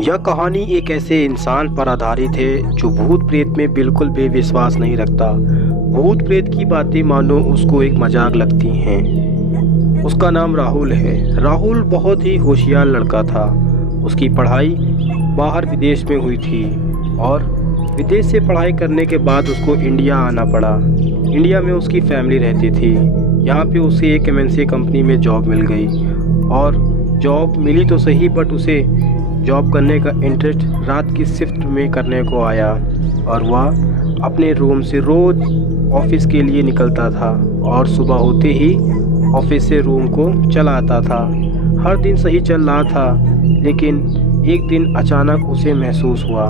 यह कहानी एक ऐसे इंसान पर आधारित है जो भूत प्रेत में बिल्कुल भी विश्वास नहीं रखता। भूत प्रेत की बातें मानो उसको एक मजाक लगती हैं। उसका नाम राहुल है। राहुल बहुत ही होशियार लड़का था। उसकी पढ़ाई बाहर विदेश में हुई थी और विदेश से पढ़ाई करने के बाद उसको इंडिया आना पड़ा। इंडिया में उसकी फैमिली रहती थी। यहाँ पे उसे एक एमएनसी कंपनी में जॉब मिल गई और जॉब मिली तो सही, बट उसे जॉब करने का इंटरेस्ट रात की शिफ्ट में करने को आया और वह अपने रूम से रोज़ ऑफिस के लिए निकलता था और सुबह होते ही ऑफिस से रूम को चला आता था। हर दिन सही चल रहा था, लेकिन एक दिन अचानक उसे महसूस हुआ।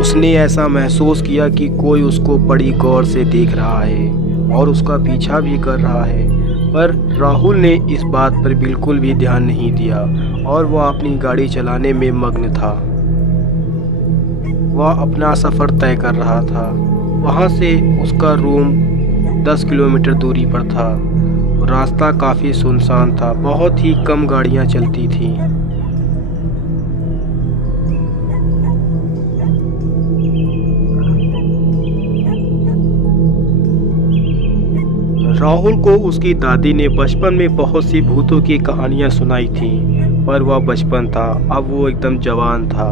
उसने ऐसा महसूस किया कि कोई उसको बड़ी गौर से देख रहा है और उसका पीछा भी कर रहा है, पर राहुल ने इस बात पर बिल्कुल भी ध्यान नहीं दिया और वह अपनी गाड़ी चलाने में मग्न था। वह अपना सफ़र तय कर रहा था। वहाँ से उसका रूम 10 किलोमीटर दूरी पर था। रास्ता काफ़ी सुनसान था, बहुत ही कम गाड़ियाँ चलती थीं। राहुल को उसकी दादी ने बचपन में बहुत सी भूतों की कहानियाँ सुनाई थीं, पर वह बचपन था, अब वो एकदम जवान था।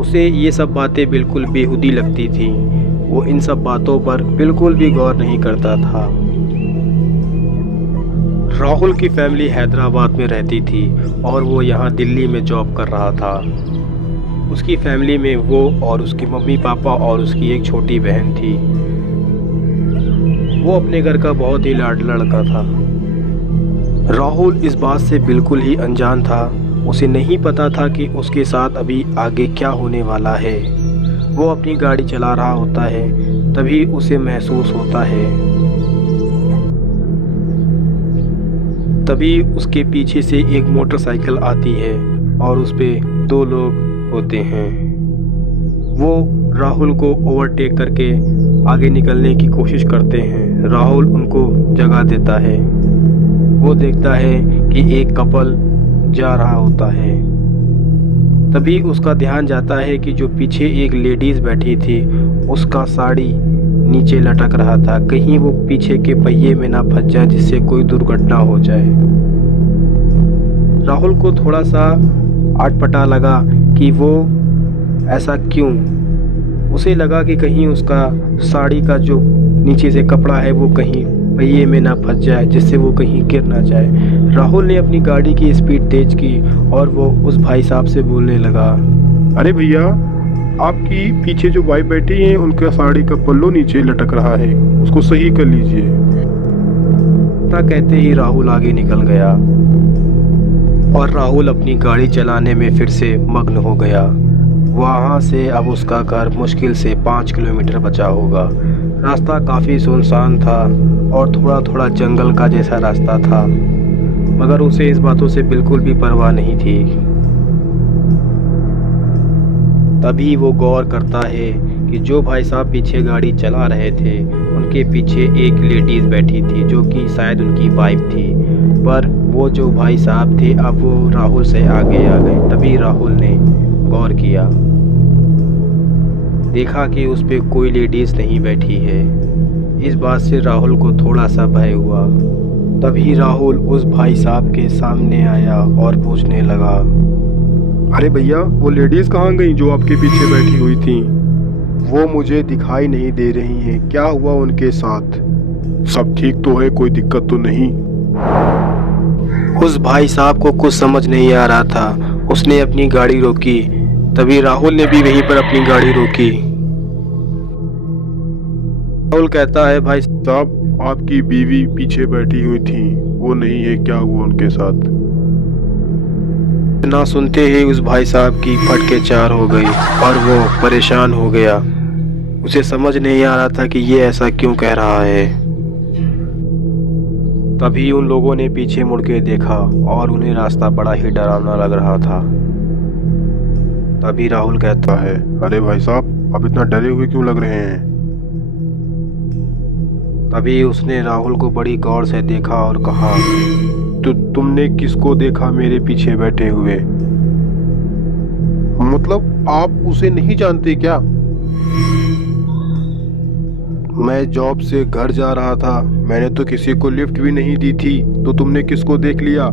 उसे ये सब बातें बिल्कुल बेहुदी लगती थीं। वो इन सब बातों पर बिल्कुल भी गौर नहीं करता था। राहुल की फैमिली हैदराबाद में रहती थी और वो यहाँ दिल्ली में जॉब कर रहा था। उसकी फैमिली में वो और उसके मम्मी पापा और उसकी एक छोटी बहन थी। वो अपने घर का बहुत ही लाडला लड़का था। राहुल इस बात से बिल्कुल ही अनजान था। उसे नहीं पता था कि उसके साथ अभी आगे क्या होने वाला है। वो अपनी गाड़ी चला रहा होता है, तभी उसे महसूस होता है। तभी उसके पीछे से एक मोटरसाइकिल आती है और उस पे 2 लोग होते हैं। वो राहुल को ओवरटेक करके आगे निकलने की कोशिश करते हैं। राहुल उनको जगा देता है। वो देखता है कि एक कपल जा रहा होता है। तभी उसका ध्यान जाता है कि जो पीछे एक लेडीज़ बैठी थी, उसका साड़ी नीचे लटक रहा था। कहीं वो पीछे के पहिए में ना फंस जाए, जिससे कोई दुर्घटना हो जाए। राहुल को थोड़ा सा अटपटा लगा कि वो ऐसा क्यों। उसे लगा कि कहीं उसका साड़ी का जो नीचे से कपड़ा है वो कहीं पहिए में ना फंस जाए, जिससे वो कहीं गिर ना जाए। राहुल ने अपनी गाड़ी की स्पीड तेज की और वो उस भाई साहब से बोलने लगा, अरे भैया, आपकी पीछे जो वाइफ बैठी हैं उनका साड़ी का पल्लू नीचे लटक रहा है, उसको सही कर लीजिए। इतना कहते ही राहुल आगे निकल गया और राहुल अपनी गाड़ी चलाने में फिर से मग्न हो गया। वहाँ से अब उसका घर मुश्किल से 5 किलोमीटर बचा होगा। रास्ता काफ़ी सुनसान था और थोड़ा थोड़ा जंगल का जैसा रास्ता था, मगर उसे इस बातों से बिल्कुल भी परवाह नहीं थी। तभी वो गौर करता है कि जो भाई साहब पीछे गाड़ी चला रहे थे, उनके पीछे एक लेडीज़ बैठी थी जो कि शायद उनकी वाइफ थी, पर वो जो भाई साहब थे अब वो राहुल से आगे आ गए। तभी राहुल ने गौर किया, देखा कि उस पे कोई लेडीज़ नहीं बैठी है। इस बात से राहुल को थोड़ा सा भय हुआ। तभी राहुल उस भाई साहब के सामने आया और पूछने लगा, अरे भैया, वो लेडीज़ कहाँ गई जो आपके पीछे बैठी हुई थी? वो मुझे दिखाई नहीं दे रही हैं। क्या हुआ उनके साथ? सब ठीक तो है, कोई दिक्कत तो नहीं? उस भाई साहब को कुछ समझ नहीं आ रहा था। उसने अपनी गाड़ी रोकी। तभी राहुल ने भी वहीं पर अपनी गाड़ी रोकी। राहुल कहता है, भाई साहब, आपकी बीवी पीछे बैठी हुई थी, वो नहीं है, क्या हुआ उनके साथ? ना सुनते ही उस भाई साहब की फटके 4 हो गई और वो परेशान हो गया। उसे समझ नहीं आ रहा था कि ये ऐसा क्यों कह रहा है। तभी उन लोगों ने पीछे मुड़ के देखा और उन्हें रास्ता बड़ा ही डरावना लग रहा था। तभी राहुल कहता है, अरे भाई साहब, आप इतना डरे हुए क्यों लग रहे हैं? तभी उसने राहुल को बड़ी गौर से देखा और कहा, तो तुमने किसको देखा मेरे पीछे बैठे हुए? मतलब आप उसे नहीं जानते क्या? मैं जॉब से घर जा रहा था, मैंने तो किसी को लिफ्ट भी नहीं दी थी, तो तुमने किसको देख लिया?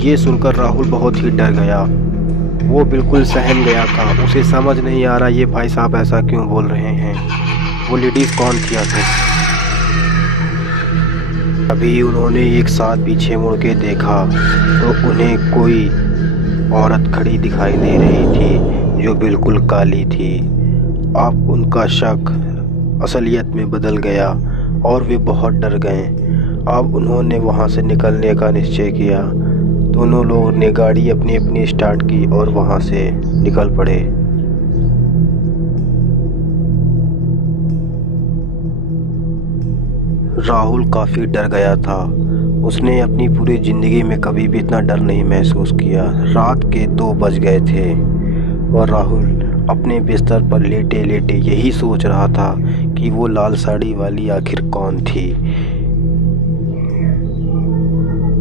ये सुनकर राहुल बहुत ही डर गया। वो बिल्कुल सहम गया था। उसे समझ नहीं आ रहा ये भाई साहब ऐसा क्यों बोल रहे हैं। वो लेडीज कौन थी आखिर? अभी उन्होंने एक साथ पीछे मुड़ के देखा तो उन्हें कोई औरत खड़ी दिखाई दे रही थी जो बिल्कुल काली थी। अब उनका शक असलियत में बदल गया और वे बहुत डर गए। अब उन्होंने वहां से निकलने का निश्चय किया। दोनों लोगों ने गाड़ी अपनी अपनी स्टार्ट की और वहां से निकल पड़े। राहुल काफ़ी डर गया था। उसने अपनी पूरी ज़िंदगी में कभी भी इतना डर नहीं महसूस किया। रात के 2 बज गए थे और राहुल अपने बिस्तर पर लेटे लेटे यही सोच रहा था कि वो लाल साड़ी वाली आखिर कौन थी।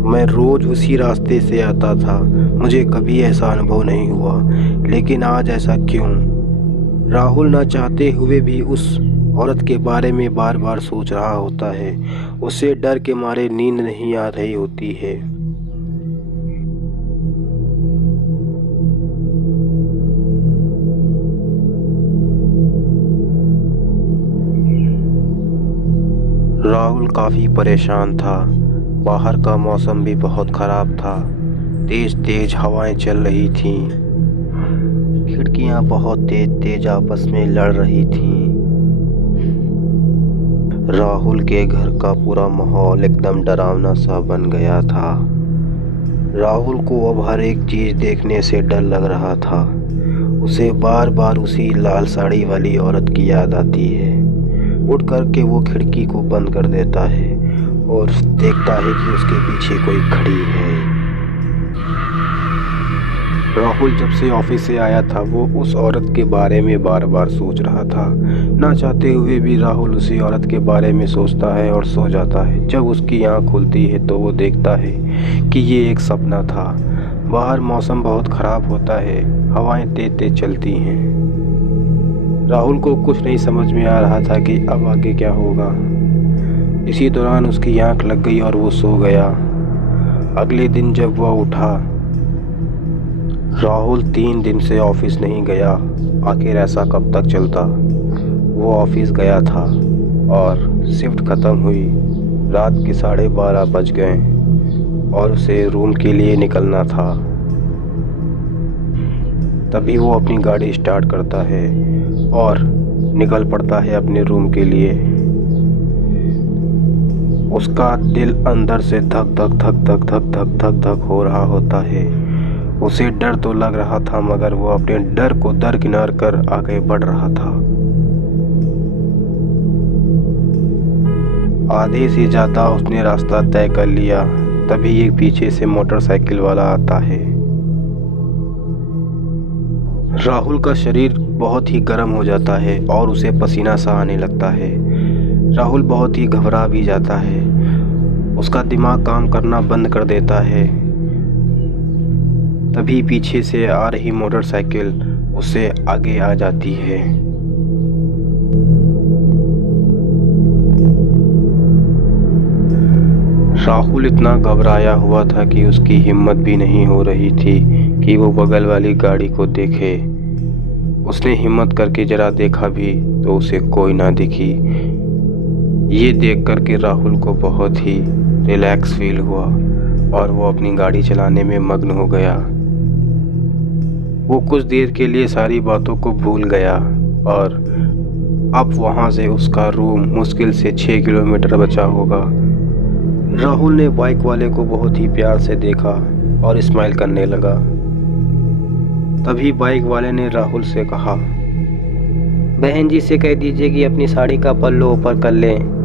मैं रोज़ उसी रास्ते से आता था, मुझे कभी ऐसा अनुभव नहीं हुआ, लेकिन आज ऐसा क्यों? राहुल ना चाहते हुए भी उस औरत के बारे में बार बार सोच रहा होता है। उसे डर के मारे नींद नहीं आ रही होती है। राहुल काफ़ी परेशान था। बाहर का मौसम भी बहुत ख़राब था। तेज़ तेज़ हवाएं चल रही थीं। खिड़कियां बहुत तेज़ तेज़ आपस में लड़ रही थीं। राहुल के घर का पूरा माहौल एकदम डरावना सा बन गया था। राहुल को अब हर एक चीज़ देखने से डर लग रहा था। उसे बार बार उसी लाल साड़ी वाली औरत की याद आती है। उठ करके वो खिड़की को बंद कर देता है और देखता है कि उसके पीछे कोई खड़ी है। राहुल जब से ऑफिस से आया था वो उस औरत के बारे में बार बार सोच रहा था। ना चाहते हुए भी राहुल उसी औरत के बारे में सोचता है और सो जाता है। जब उसकी आँख खुलती है तो वो देखता है कि ये एक सपना था। बाहर मौसम बहुत ख़राब होता है, हवाएं तेज तेज चलती हैं। राहुल को कुछ नहीं समझ में आ रहा था कि अब आगे क्या होगा। इसी दौरान उसकी आँख लग गई और वो सो गया। अगले दिन जब वह उठा, राहुल 3 दिन से ऑफिस नहीं गया। आखिर ऐसा कब तक चलता? वो ऑफिस गया था और शिफ्ट ख़त्म हुई। रात के 12:30 बज गए और उसे रूम के लिए निकलना था। तभी वो अपनी गाड़ी स्टार्ट करता है और निकल पड़ता है अपने रूम के लिए। उसका दिल अंदर से धक धक धक धक धक धक धक धक हो रहा होता है। उसे डर तो लग रहा था मगर वो अपने डर को दरकिनार कर आगे बढ़ रहा था। आधे से ज़्यादा उसने रास्ता तय कर लिया। तभी एक पीछे से मोटरसाइकिल वाला आता है। राहुल का शरीर बहुत ही गर्म हो जाता है और उसे पसीना सा आने लगता है। राहुल बहुत ही घबरा भी जाता है। उसका दिमाग काम करना बंद कर देता है। तभी पीछे से आ रही मोटरसाइकिल उससे आगे आ जाती है। राहुल इतना घबराया हुआ था कि उसकी हिम्मत भी नहीं हो रही थी कि वो बगल वाली गाड़ी को देखे। उसने हिम्मत करके जरा देखा भी तो उसे कोई ना दिखी। ये देख कर के राहुल को बहुत ही रिलैक्स फील हुआ और वो अपनी गाड़ी चलाने में मग्न हो गया। वो कुछ देर के लिए सारी बातों को भूल गया और अब वहाँ से उसका रूम मुश्किल से 6 किलोमीटर बचा होगा। राहुल ने बाइक वाले को बहुत ही प्यार से देखा और स्माइल करने लगा। तभी बाइक वाले ने राहुल से कहा, बहन जी से कह दीजिए कि अपनी साड़ी का पल्लू ऊपर कर लें।